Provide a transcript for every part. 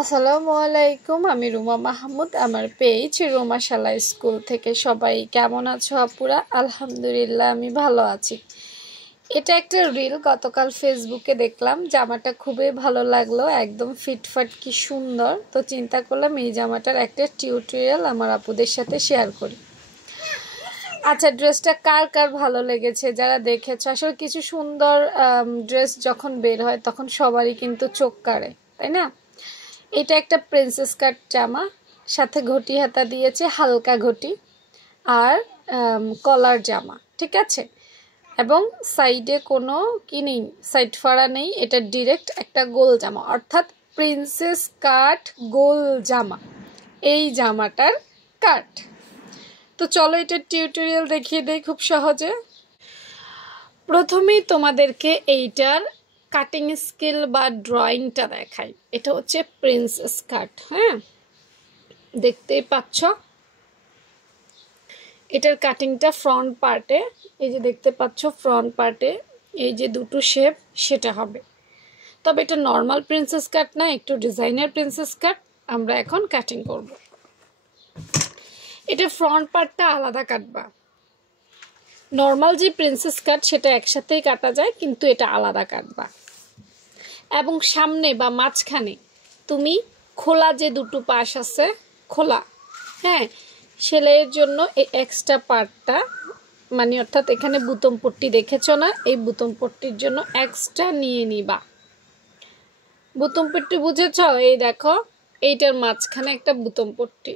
আসসালামু আলাইকুম। আমি রুমা মাহমুদ। আমার পেজ রুমা শালা স্কুল থেকে। সবাই কেমন আছো আপুরা? আলহামদুলিল্লাহ আমি ভালো আছি। এটা একটা রিল গতকাল ফেসবুকে দেখলাম, জামাটা খুবই ভালো লাগলো, একদম ফিটফাট, কি সুন্দর। তো চিন্তা করলাম এই জামাটার একটা টিউটোরিয়াল আমার আপুদের সাথে শেয়ার করি। আচ্ছা, ড্রেসটা কার কার ভালো লেগেছে যারা দেখেছো? আসলে কিছু সুন্দর ড্রেস যখন বের হয় তখন সবারই কিন্তু চোখ কাড়ে, তাই না? এটা একটা প্রিন্সেস কাট জামা, সাথে ঘটি হাতা দিয়েছে, হালকা ঘটি, আর কলার জামা, ঠিক আছে। এবং সাইডে কোনো কি নেই, সাইড ফাড়া নেই, এটা ডিরেক্ট একটা গোল জামা, অর্থাৎ প্রিন্সেস কাট গোল জামা, এই জামাটার কাট। তো চলো এটার টিউটোরিয়াল দেখিয়ে দেই খুব সহজে। প্রথমেই তোমাদেরকে এইটার কাটিং স্কিল বা ড্রয়িংটা দেখাই। এটা হচ্ছে প্রিন্সেস কাট, হ্যাঁ, দেখতেই পাচ্ছ। এটার কাটিংটা ফ্রন্ট পার্টে, এই যে দেখতে পাচ্ছ ফ্রন্ট পার্টে এই যে দুটো শেপ, সেটা হবে। তবে এটা নর্মাল প্রিন্সেস কাট না, একটু ডিজাইনার প্রিন্সেস কাট আমরা এখন কাটিং করব। এটা ফ্রন্ট পার্টটা আলাদা কাটবা। নর্মাল যে প্রিন্সেস কাট সেটা একসাথেই কাটা যায়, কিন্তু এটা আলাদা কাটবা। এবং সামনে বা মাঝখানে তুমি খোলা যে দুটো পাশ আছে, খোলা, হ্যাঁ, সেলাইয়ের জন্য এই এক্সট্রা পার্টটা, মানে অর্থাৎ এখানে বুতম পট্টি দেখেছো না, এই বুতম পট্টির জন্য এক্সট্রা নিয়ে নিবা। বুতম পট্টি বুঝেছ? এই দেখো, এইটার মাঝখানে একটা বুতম পট্টি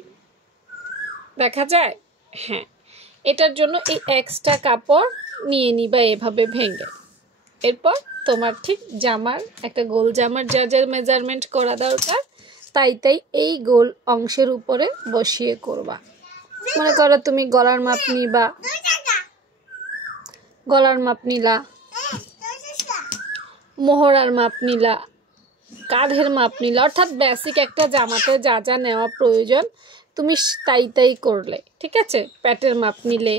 দেখা যায়, হ্যাঁ, এটার জন্য এই এক্সট্রা কাপড় নিয়ে নিবা এভাবে ভেঙে। এরপর তোমার ঠিক জামার একটা গোল জামার যা যা মেজারমেন্ট করা দরকার তাই এই গোল অংশের উপরে বসিয়ে করবা। মনে করো তুমি গলার মাপ নিবা, গলার মাপ নিলা, মোহরার মাপ নিলা, কাঁধের মাপ নিলা, অর্থাৎ বেসিক একটা জামাতে যা যা নেওয়া প্রয়োজন তুমি তাই করলে, ঠিক আছে। প্যাটের মাপ নিলে,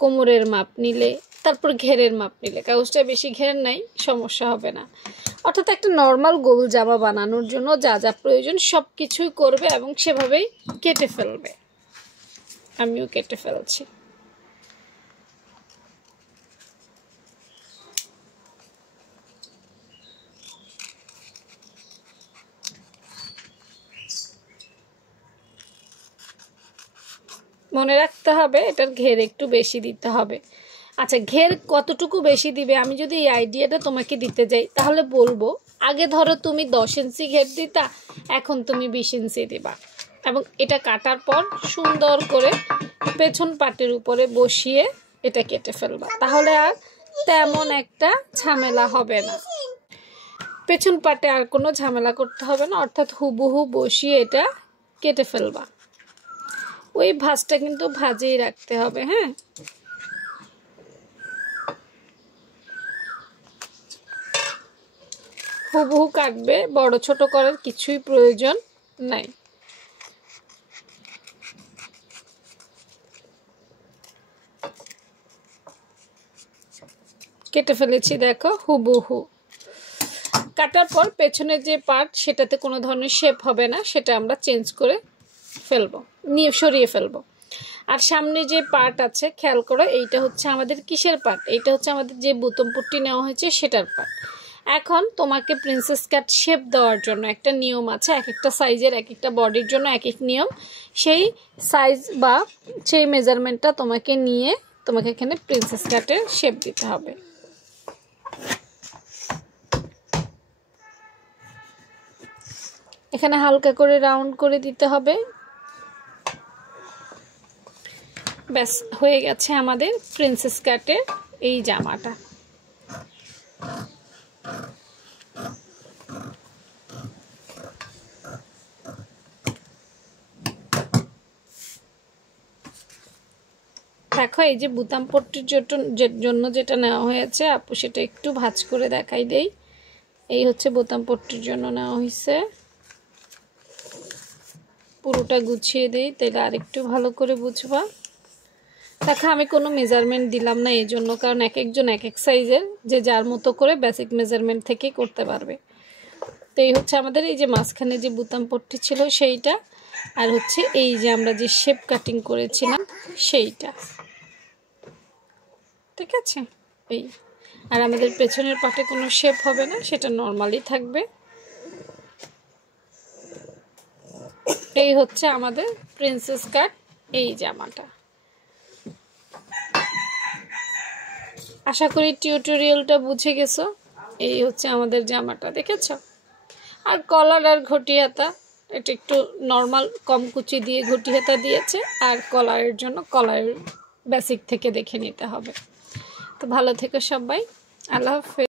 কোমরের মাপ নিলে, তারপর ঘেরের মাপ নিলে। কাগজটা বেশি ঘের নাই, সমস্যা হবে না। অর্থাৎ একটা নর্মাল গোল জামা বানানোর জন্য যা যা প্রয়োজন সব কিছুই করবে এবং সেভাবেই কেটে ফেলবে। আমিও কেটে ফেলছি। মনে রাখতে হবে এটার ঘের একটু বেশি দিতে হবে। আচ্ছা, ঘের কতটুকু বেশি দিবে আমি যদি এই আইডিয়াটা তোমাকে দিতে যাই তাহলে বলবো, আগে ধরো তুমি 10 ইঞ্চি ঘের দিতা, এখন তুমি 20 ইঞ্চি দিবা। এবং এটা কাটার পর সুন্দর করে পেছন পাটের উপরে বসিয়ে এটা কেটে ফেলবা, তাহলে আর তেমন একটা ঝামেলা হবে না। পেছন পাটে আর কোনো ঝামেলা করতে হবে না, অর্থাৎ হুবহু বসিয়ে এটা কেটে ফেলবা। ওই ভাঁজটা কিন্তু ভাজেই রাখতে হবে, হ্যাঁ। হুবহু কাটবে, বড় ছোট করার কিছুই প্রয়োজন নাই। কেটে ফেলেছি, দেখো হুবহু। কাটার পর পেছনের যে পার্ট সেটাতে কোনো ধরনের শেপ হবে না, সেটা আমরা চেঞ্জ করে ফেলবো, সরিয়ে ফেলবো। আর সামনে যে পার্ট আছে খেয়াল করো, এইটা হচ্ছে আমাদের কিসের পার্ট? এইটা হচ্ছে আমাদের যে বুতম পট্টি নেওয়া হয়েছে সেটার পার্ট। এখন তোমাকে প্রিন্সেস কাট শেপ দেওয়ার জন্য একটা নিয়ম আছে, এক একটা সাইজের এক একটা বডির জন্য এক এক নিয়ম। সেই সাইজ বা সেই মেজারমেন্টটা তোমাকে নিয়ে তোমাকে এখানে প্রিন্সেস কাটের শেপ দিতে হবে। এখানে হালকা করে রাউন্ড করে দিতে হবে। ব্যাস, হয়ে গেছে আমাদের প্রিন্সেস কাটের এই জামাটা। দেখো, এই যে বুতাম পট্টির জন্য যেটা নেওয়া হয়েছে, আপু সেটা একটু ভাঁজ করে দেখাই দেই। এই হচ্ছে বোতাম পট্টির জন্য নেওয়া হয়েছে। পুরোটা গুছিয়ে দেই তাহলে আরেকটু ভালো করে বুঝবা। দেখো, আমি কোনো মেজারমেন্ট দিলাম না এই জন্য, কারণ এক একজন এক এক সাইজের, যে যার মতো করে বেসিক মেজারমেন্ট থেকেই করতে পারবে। তো এই হচ্ছে আমাদের এই যে মাঝখানে যে বুতাম পট্টি ছিল সেইটা, আর হচ্ছে এই যে আমরা যে শেপ কাটিং করেছিলাম সেইটা, ঠিক আছে। এই আর আমাদের পেছনের পাটে কোনো শেপ হবে না, সেটা নর্মালি থাকবে। এই হচ্ছে আমাদের প্রিন্সেস কাট এই জামাটা। আশা করি টিউটোরিয়ালটা বুঝে গেছো। এই হচ্ছে আমাদের জামাটা, দেখেছো। আর কলার আর ঘটি হাতা, এটা একটু নর্মাল কম কুচি দিয়ে ঘটি হাতা দিয়েছে, আর কলারের জন্য কলার বেসিক থেকে দেখে নিতে হবে। তো ভালো থেকো সবাই, আল্লাহ হাফেজ।